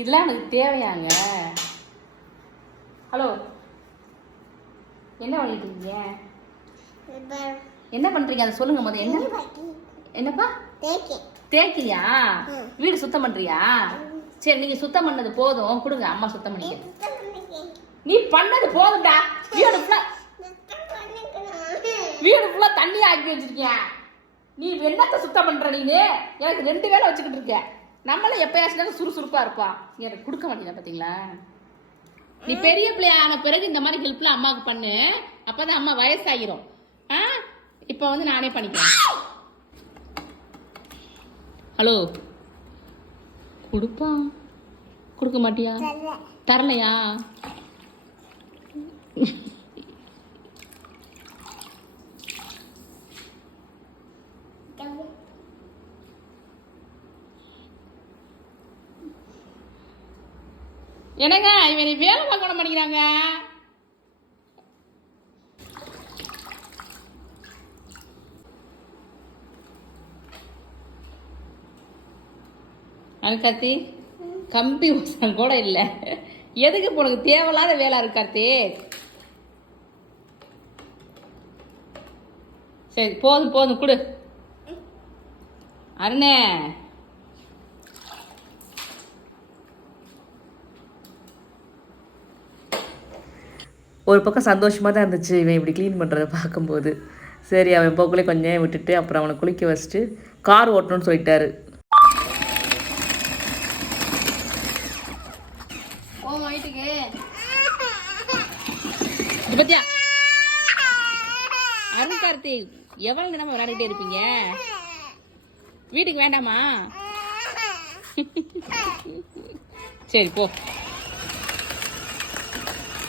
இதெல்லாம் எனக்கு தேவையாங்க? ஹலோ, என்ன பண்ணிட்டு இருக்கீங்க? என்ன பண்றீங்க அதை சொல்லுங்க முதல்ல. என்ன என்னப்பா தேய்க்கிறியா? வீடு சுத்தம் பண்றியா? சரி, நீங்க சுத்தம் பண்ணது போதும், கொடுங்க அம்மா சுத்தம் பண்ணிக்க. நீ பண்ணது போதும்டா. வீடு ஃபுல்லா தண்ணி ஆக்கி வச்சிருக்கிய. நீ என்னத்த சுத்தம் பண்ற? நீனு எனக்கு 2 வேலை வச்சுக்கிட்டு இருக்க. நம்மளும் எப்பயாச்சும் சுறுசுறுப்பா இருப்பா. எனக்கு கொடுக்க மாட்டீங்க பாத்தீங்களா? நீ பெரிய பிள்ளைய ஆன பிறகு இந்த மாதிரி ஹெல்ப்லாம் அம்மாவுக்கு பண்ணு. அப்பதான் அம்மா வயசாகிரும். இப்போ வந்து நானே பண்ணிக்கிறேன். ஹலோ, கொடுப்பா. கொடுக்க மாட்டியா? தரலையா? என்னங்க இவனை வேலை பார்க்க மாட்டேங்கிறாங்க. கார்த்தி, கம்பி ஊசம் கூட இல்லை. எதுக்கு இப்போ உனக்கு தேவையில்லாத வேலை இருக்கு கார்த்தி? சரி, போதும் போதும், கொடு. அருணே, ஒரு பக்கம் சந்தோஷமாக தான் இருந்துச்சு இவன் இப்படி க்ளீன் பண்ணுறதை பார்க்கும்போது. சரி, அவன் போக்குள்ளே கொஞ்சம் நேரம் விட்டுட்டு அப்புறம் அவனை குளிக்க வச்சுட்டு கார் ஓட்டணும்னு சொல்லிட்டாரு. பத்தியா அருண் கார்த்திக், எவ்வளவு நேரமா விளையாடிட்டே இருப்பீங்க? வீட்டுக்கு வேண்டாமா? சரி போ.